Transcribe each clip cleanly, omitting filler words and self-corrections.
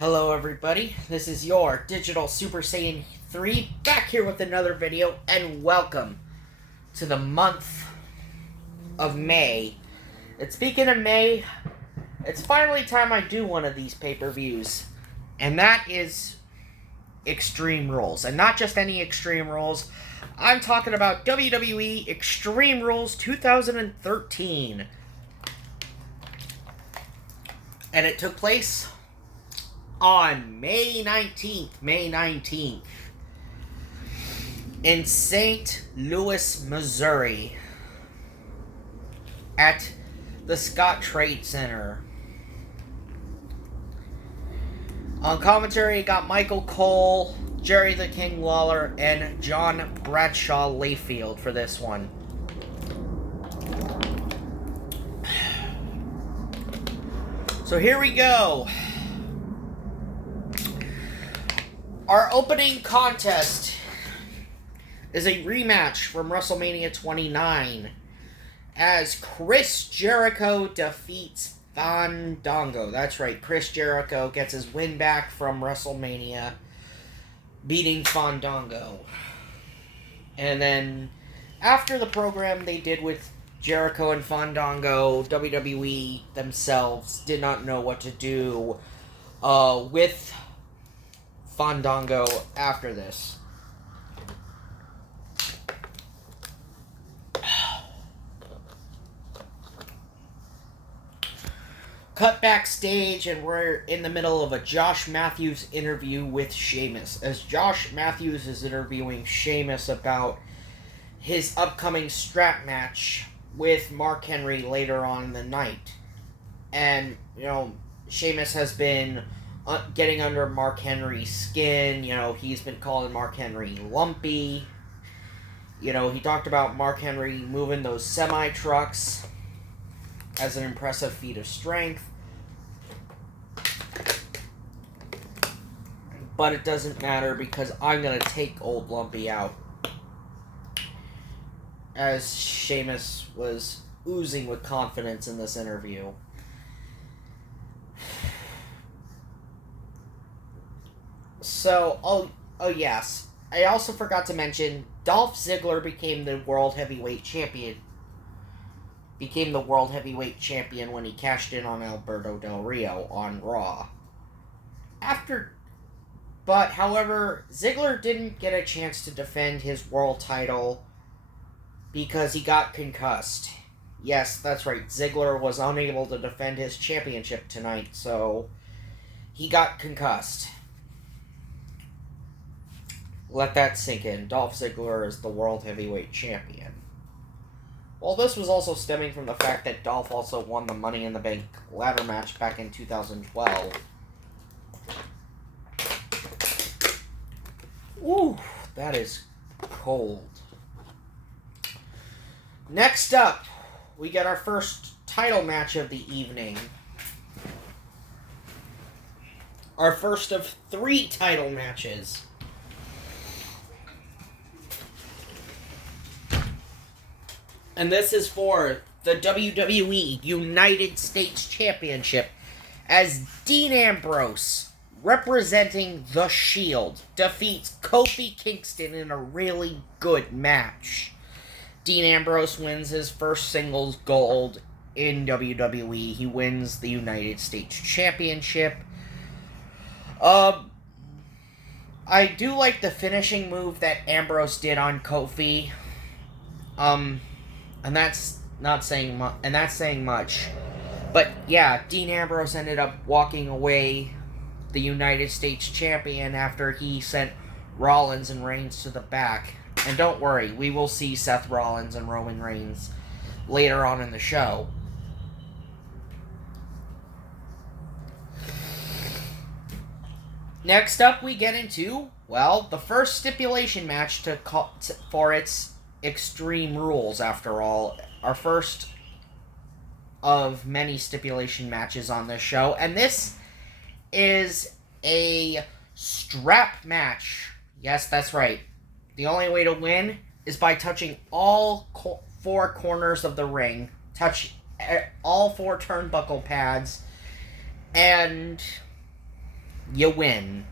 Hello everybody, this is your Digital Super Saiyan 3 back here with another video, and welcome to the month of May. And speaking of May, it's finally time I do one of these pay-per-views, and that is Extreme Rules. And not just any Extreme Rules, I'm talking about WWE Extreme Rules 2013. And it took place on May 19th, in St. Louis, Missouri, at the Scott Trade Center. On commentary, you got Michael Cole, Jerry the King Lawler, and John Bradshaw Layfield for this one. So here we go. Our opening contest is a rematch from WrestleMania 29 as Chris Jericho defeats Fandango. That's right, Chris Jericho gets his win back from WrestleMania, beating Fandango. And then after the program they did with Jericho and Fandango, WWE themselves did not know what to do with Fandango after this. Cut backstage, and we're in the middle of a Josh Matthews interview with Sheamus, as Josh Matthews is interviewing Sheamus about his upcoming strap match with Mark Henry later on in the night. And, Sheamus has been getting under Mark Henry's skin. He's been calling Mark Henry lumpy. He talked about Mark Henry moving those semi-trucks as an impressive feat of strength. But it doesn't matter because I'm going to take old Lumpy out. As Sheamus was oozing with confidence in this interview. So, oh yes, I also forgot to mention, Dolph Ziggler became the World Heavyweight Champion. Became the World Heavyweight Champion when he cashed in on Alberto Del Rio on Raw. However, Ziggler didn't get a chance to defend his world title because he got concussed. Yes, that's right, Ziggler was unable to defend his championship tonight, so he got concussed. Let that sink in. Dolph Ziggler is the World Heavyweight Champion. Well, this was also stemming from the fact that Dolph also won the Money in the Bank ladder match back in 2012. Ooh, that is cold. Next up, we get our first title match of the evening. Our first of 3 title matches. And this is for the WWE United States Championship, as Dean Ambrose, representing The Shield, defeats Kofi Kingston in a really good match. Dean Ambrose wins his first singles gold in WWE. He wins the United States Championship. I do like the finishing move that Ambrose did on Kofi. And that's not saying much. But yeah, Dean Ambrose ended up walking away the United States Champion after he sent Rollins and Reigns to the back. And don't worry, we will see Seth Rollins and Roman Reigns later on in the show. Next up, we get into, the first stipulation match for its Extreme Rules, after all. Our first of many stipulation matches on this show. And this is a strap match. Yes, that's right. The only way to win is by touching all 4 corners of the ring. Touch all 4 turnbuckle pads. And you win.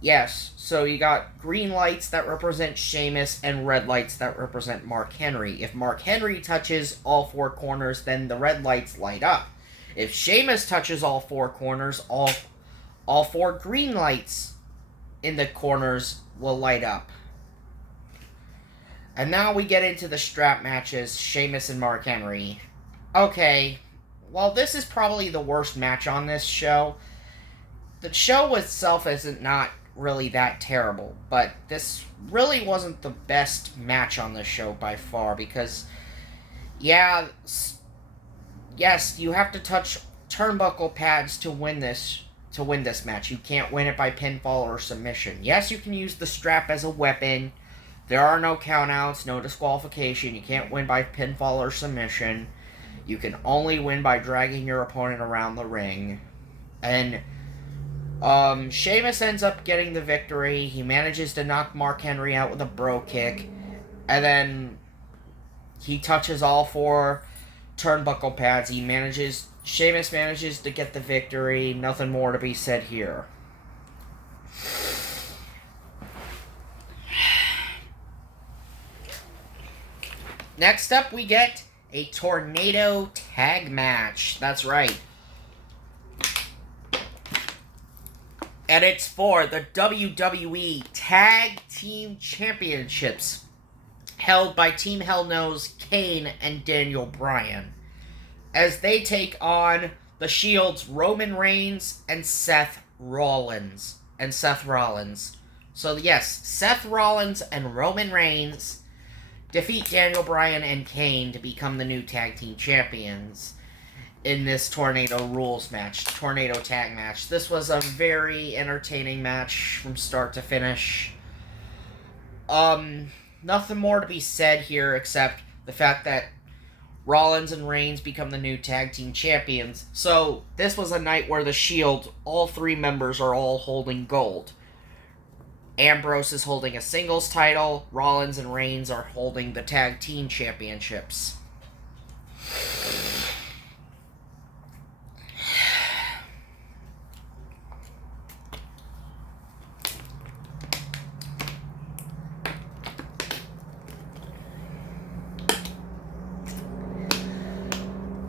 Yes, so you got green lights that represent Sheamus and red lights that represent Mark Henry. If Mark Henry touches all four corners, then the red lights light up. If Sheamus touches all four corners, all four green lights in the corners will light up. And now we get into the strap matches, Sheamus and Mark Henry. Okay, well, this is probably the worst match on this show. The show itself isn't not really that terrible, but this really wasn't the best match on the show by far, because, yeah, yes, you have to touch turnbuckle pads to win this match. You can't win it by pinfall or submission. Yes, you can use the strap as a weapon. There are no countouts, no disqualification. You can't win by pinfall or submission. You can only win by dragging your opponent around the ring. And Sheamus ends up getting the victory. He manages to knock Mark Henry out with a bro kick. And then he touches all four turnbuckle pads. Sheamus manages to get the victory. Nothing more to be said here. Next up, we get a tornado tag match. That's right. And it's for the WWE Tag Team Championships, held by Team Hell No's Kane and Daniel Bryan, as they take on the Shield's Roman Reigns and Seth Rollins. So yes, Seth Rollins and Roman Reigns defeat Daniel Bryan and Kane to become the new tag team champions in this Tornado Tag match. This was a very entertaining match from start to finish. Nothing more to be said here except the fact that Rollins and Reigns become the new tag team champions. So this was a night where the Shield, all three members are all holding gold. Ambrose is holding a singles title. Rollins and Reigns are holding the tag team championships.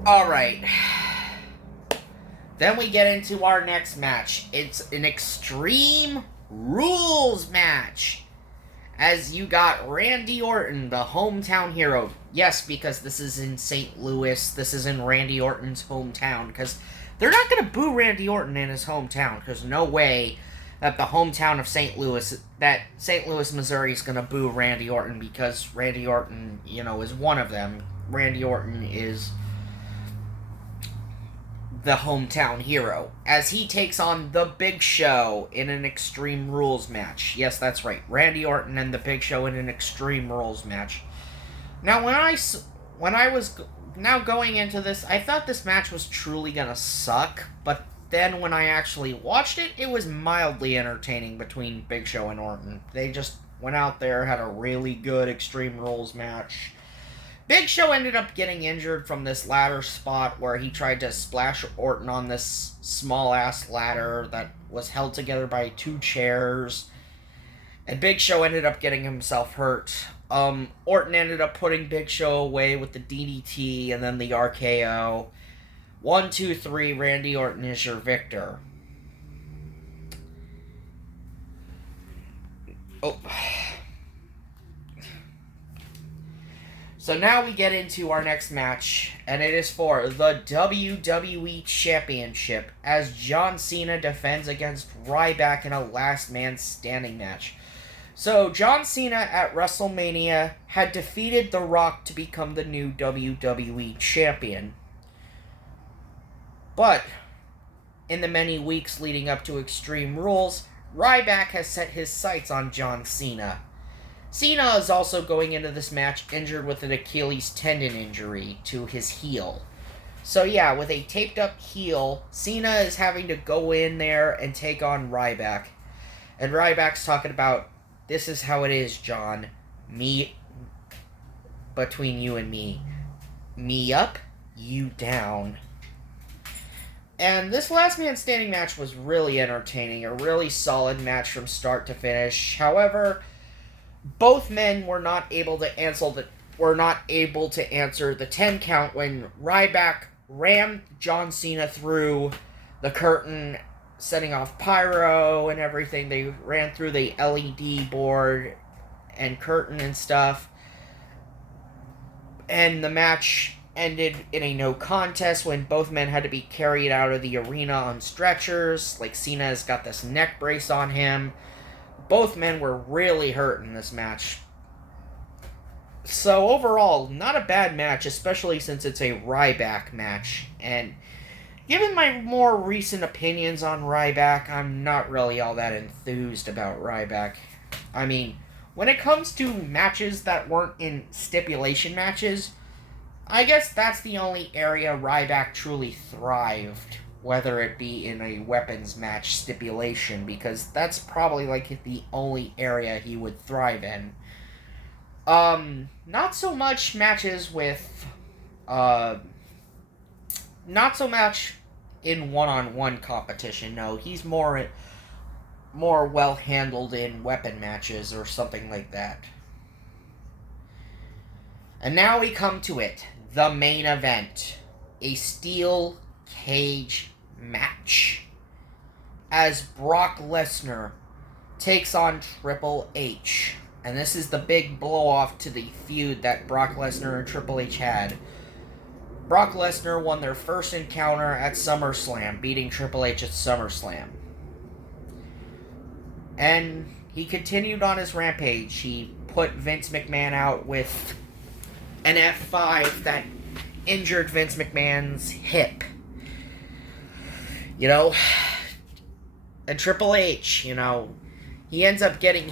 Alright. Then we get into our next match. It's an Extreme Rules match. As you got Randy Orton, the hometown hero. Yes, because this is in St. Louis. This is in Randy Orton's hometown. Because they're not going to boo Randy Orton in his hometown. Because no way that the hometown of St. Louis, Missouri is going to boo Randy Orton. Because Randy Orton, is one of them. Randy Orton is the hometown hero, as he takes on The Big Show in an Extreme Rules match. Yes, that's right. Randy Orton and The Big Show in an Extreme Rules match. Now, when I was now going into this, I thought this match was truly gonna suck, but then when I actually watched it, it was mildly entertaining between Big Show and Orton. They just went out there, had a really good Extreme Rules match. Big Show ended up getting injured from this ladder spot where he tried to splash Orton on this small-ass ladder that was held together by two chairs. And Big Show ended up getting himself hurt. Orton ended up putting Big Show away with the DDT and then the RKO. 1, 2, 3, Randy Orton is your victor. Oh. So now we get into our next match, and it is for the WWE Championship, as John Cena defends against Ryback in a last man standing match. So John Cena at WrestleMania had defeated The Rock to become the new WWE Champion. But in the many weeks leading up to Extreme Rules, Ryback has set his sights on John Cena. Cena is also going into this match injured with an Achilles tendon injury to his heel. So yeah, with a taped up heel, Cena is having to go in there and take on Ryback. And Ryback's talking about, this is how it is, John. Me, between you and me. Me up, you down. And this last man standing match was really entertaining, a really solid match from start to finish. However, both men were not able to answer the 10 count when Ryback rammed John Cena through the curtain, setting off pyro and everything. They ran through the LED board and curtain and stuff. And the match ended in a no contest when both men had to be carried out of the arena on stretchers. Like, Cena's got this neck brace on him. Both men were really hurt in this match. So overall, not a bad match, especially since it's a Ryback match. And given my more recent opinions on Ryback, I'm not really all that enthused about Ryback. I mean, when it comes to matches that weren't in stipulation matches, I guess that's the only area Ryback truly thrived, whether it be in a weapons match stipulation, because that's probably like the only area he would thrive in. Not so much matches with, not so much in one-on-one competition, no. He's more well-handled in weapon matches or something like that. And now we come to it, the main event, a steel cage match, as Brock Lesnar takes on Triple H. And this is the big blow-off to the feud that Brock Lesnar and Triple H had. Brock Lesnar won their first encounter at SummerSlam, beating Triple H at SummerSlam. And he continued on his rampage. He put Vince McMahon out with an F5 that injured Vince McMahon's hip. You know, and Triple H, you know, he ends up getting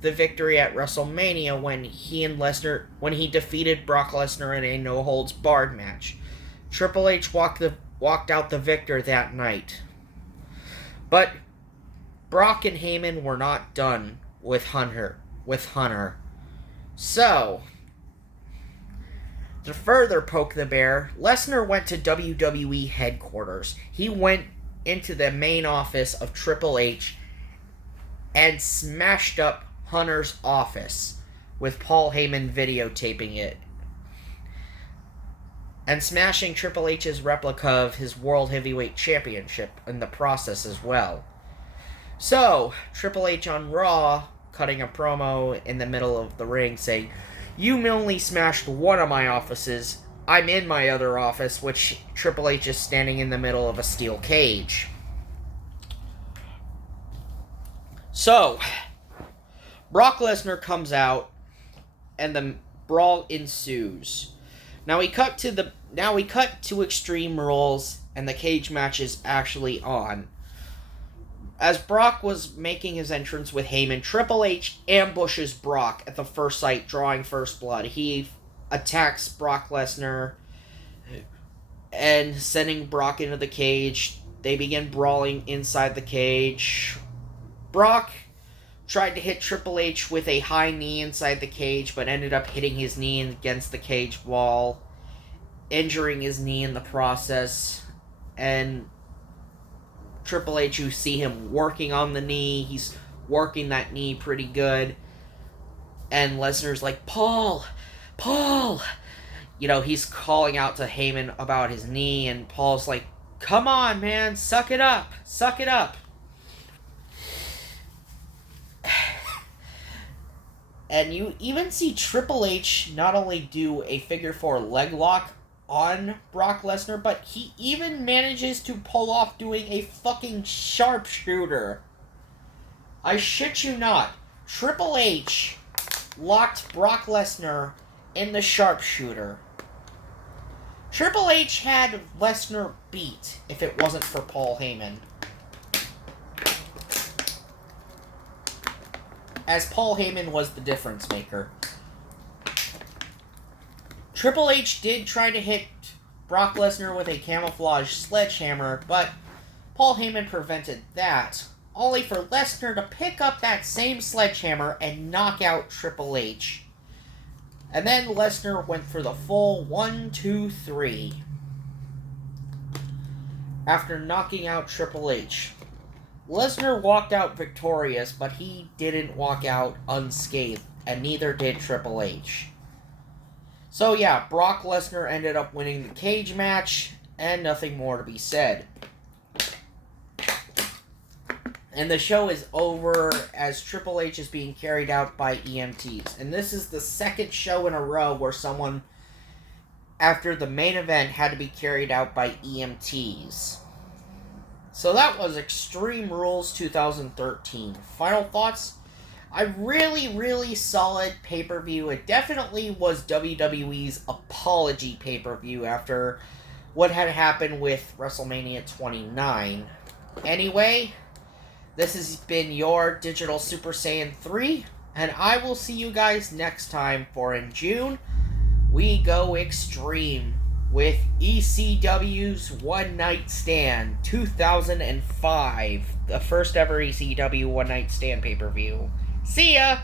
the victory at WrestleMania when he defeated Brock Lesnar in a no-holds-barred match. Triple H walked out the victor that night. But Brock and Heyman were not done with Hunter. So, to further poke the bear, Lesnar went to WWE headquarters. He went into the main office of Triple H and smashed up Hunter's office, with Paul Heyman videotaping it, and smashing Triple H's replica of his World Heavyweight Championship in the process as well. So, Triple H on Raw, cutting a promo in the middle of the ring, saying, "You only smashed one of my offices. I'm in my other office," which Triple H is standing in the middle of a steel cage. So, Brock Lesnar comes out, and the brawl ensues. Now we cut to Extreme Rules, and the cage match is actually on. As Brock was making his entrance with Heyman, Triple H ambushes Brock at the first sight, drawing first blood. He attacks Brock Lesnar and sending Brock into the cage. They begin brawling inside the cage. Brock tried to hit Triple H with a high knee inside the cage, but ended up hitting his knee against the cage wall, injuring his knee in the process. And Triple H, you see him working on the knee. He's working that knee pretty good. And Lesnar's like, Paul! You know, he's calling out to Heyman about his knee, and Paul's like, come on, man, suck it up. And you even see Triple H not only do a figure 4 leg lock on Brock Lesnar, but he even manages to pull off doing a fucking sharpshooter. I shit you not. Triple H locked Brock Lesnar in the sharpshooter. Triple H had Lesnar beat if it wasn't for Paul Heyman, as Paul Heyman was the difference maker. Triple H did try to hit Brock Lesnar with a camouflage sledgehammer, but Paul Heyman prevented that, only for Lesnar to pick up that same sledgehammer and knock out Triple H. And then Lesnar went for the full 1, 2, 3. after knocking out Triple H. Lesnar walked out victorious, but he didn't walk out unscathed, and neither did Triple H. So yeah, Brock Lesnar ended up winning the cage match, and nothing more to be said. And the show is over as Triple H is being carried out by EMTs. And this is the second show in a row where someone, after the main event, had to be carried out by EMTs. So that was Extreme Rules 2013. Final thoughts? A really solid pay-per-view. It definitely was WWE's apology pay-per-view after what had happened with WrestleMania 29. Anyway, this has been your Digital Super Saiyan 3, and I will see you guys next time for in June, we go extreme with ECW's One Night Stand 2005, the first ever ECW One Night Stand pay-per-view. See ya!